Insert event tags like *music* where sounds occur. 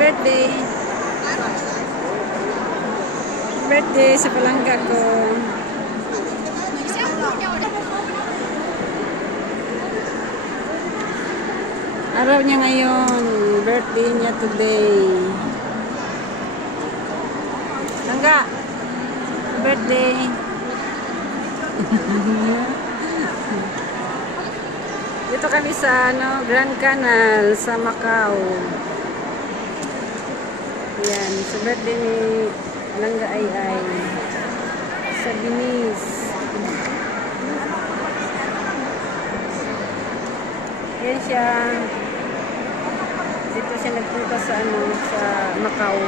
birthday. Birthday sa palangga ko. Araw niya ngayon. Birthday niya today. Langga. Birthday. *laughs* Dito kami sa ano, Grand Canal sa Macau. Yan, sa birthday ni Langga ay ay sa Binis. Yan siya. Dito siya nagpunta sa ano, sa Macau.